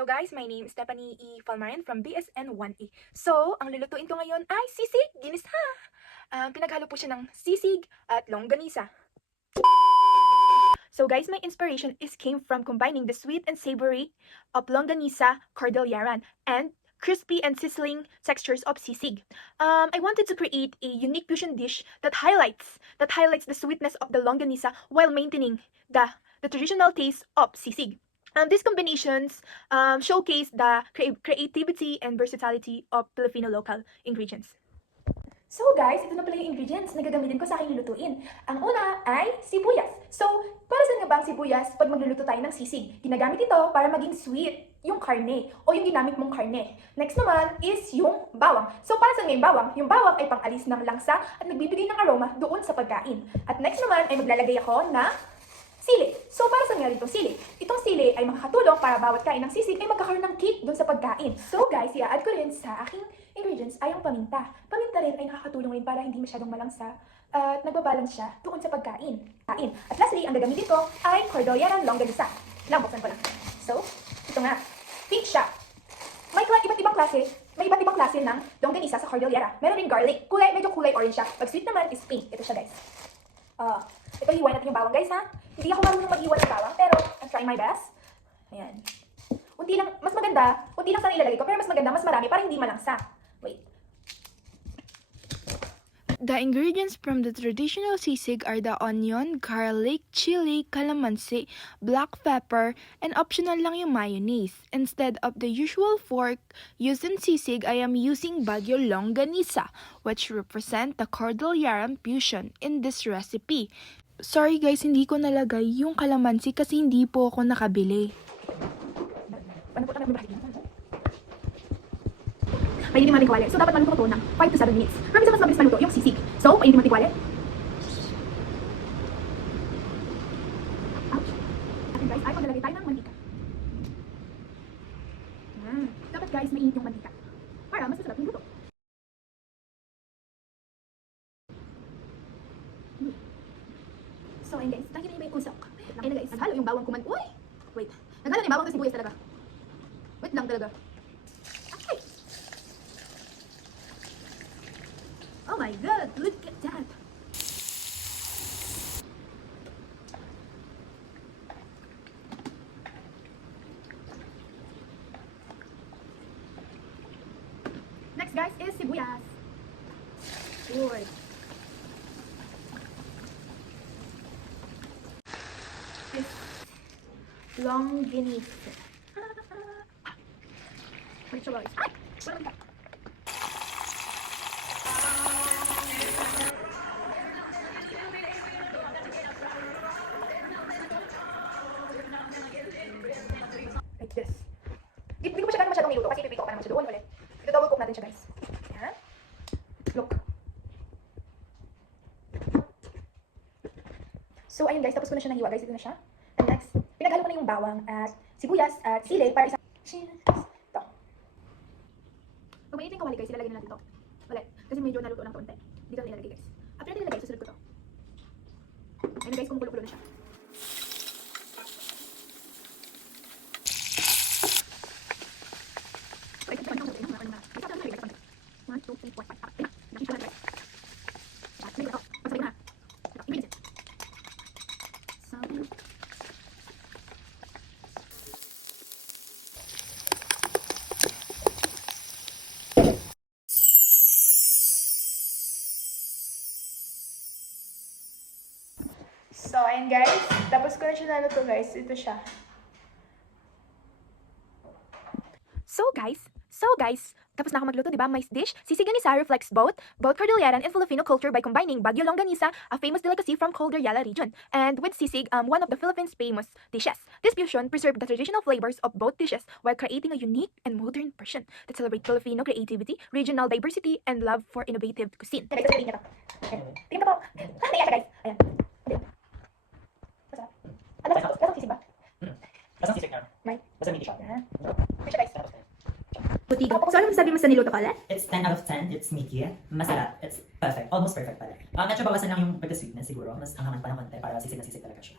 Hello guys, my name is Stephanie E. Falmarin from BSN 1A. So, ang lulutuin ko ngayon ay sisig ginisa. Pinaghalo po siya ng sisig at longganisa. So guys, my inspiration came from combining the sweet and savory of longganisa, cordilleran, and crispy and sizzling textures of sisig. I wanted to create a unique fusion dish that highlights the sweetness of the longganisa while maintaining the traditional taste of sisig. These combinations showcase the creativity and versatility of Filipino local ingredients. So guys, ito na pala yung ingredients na gagamitin ko sa aking lulutuin. Ang una ay sibuyas. So, para saan nga ba ang sibuyas pag magluluto tayo ng sisig? Ginagamit ito para maging sweet yung karne o yung ginamit mong karne. Next naman is yung bawang. So, para saan nga yung bawang? Yung bawang ay pang-alis ng langsa at nagbibigay ng aroma doon sa pagkain. At next naman ay maglalagay ako ng sili. So, para saan nga itong sili? Itong sili ay makakatulong para bawat kain ng sisig ay magkakaroon ng kick doon sa pagkain. So guys, i-add ko rin sa aking ingredients ay ang paminta. Paminta rin ay nakakatulong rin para hindi masyadong malangsa at nagbabalance siya doon sa pagkain. At lastly, ang gagamitin ko ay cordilleran longganisa. Buksan ko lang. So, ito nga. Pink siya. May iba't ibang klase ng longganisa sa cordillera. Meron rin garlic. Medyo kulay orange siya. Pag sweet naman is pink. Ito siya guys. Ito, hiwa natin yung bawang guys ha. Hindi ako marunong mag-iwan ng bawang, pero I'm trying my best. Ayan. Unti lang sana ilalagay ko, pero mas maganda, mas marami, para hindi malangsa. Wait. The ingredients from the traditional sisig are the onion, garlic, chili, calamansi, black pepper, and optional lang yung mayonnaise. Instead of the usual fork used in sisig, I am using Baguio Longganisa, which represent the Cordilleran fusion in this recipe. Sorry guys, hindi ko nalagay yung calamansi kasi hindi po ako nakabili. Painitin mo natin kawali. So, dapat maluto ito ng 5 to 7 minutes. Pero minsan mas mabilis maluto yung sisig. So, painitin mo natin kawali. Ouch. Atin guys, ay maglalagay tayo ng mantika. Dapat guys, mainit yung mantika. Para mas masarap yung luto. So, ayun guys, nakikita niyo ba yung usok? Ayun na guys, naghalo yung bawang kuman. Uy! Wait. Naghalo na yung bawang sa sibuyas talaga. Wait lang talaga. Oh my god, look at that! Next guys is sibuyas. Good. Longganisa. Wait, so guys. Ay! Walang ka. Like this. Hindi ko pa siya masyadong niluto kasi pipito ko pa naman siya doon ulit. Ito-double cook natin siya guys. Yan. Look. So ayun guys, tapos ko na siya nahiwa guys. Ito na siya. And next, pinaghalo ko na yung bawang at sibuyas at sili para isang... Ito. Pag mainitin yung kawali guys, ilalagay na natin ito. Ulit. Kasi medyo naluto lang ito unti. Hindi ko na ilalagay guys. After natin ilalagay, susunod ko ito. Ayun guys, kumukulo-kulo na siya. So, ayan guys. Tapos ko na siya naluto guys. Ito siya. So guys, tapos na ako magluto, di ba? My dish, sisig ginisa reflects both Cordilleran and Filipino culture by combining Baguio Longganisa, a famous delicacy from Cordillera region, and with sisig, one of the Philippines' famous dishes. This fusion preserved the traditional flavors of both dishes while creating a unique and modern version that celebrates Filipino creativity, regional diversity, and love for innovative cuisine. Guys, tingnan to. Tingnan po. Naiya siya guys. Ayan. Lasang sisig ba? Lasang sisig nga. May? Basta hindi siya. Ayan siya guys. Butigo. So, ano masabi mo sa niluto pala? It's 10 out of 10. It's meaty. Masarap. It's perfect. Almost perfect pala. Medyo bawasan lang yung pagka-sweetness siguro. Mas anghangan pa ng konti para sisig na sisig talaga siya.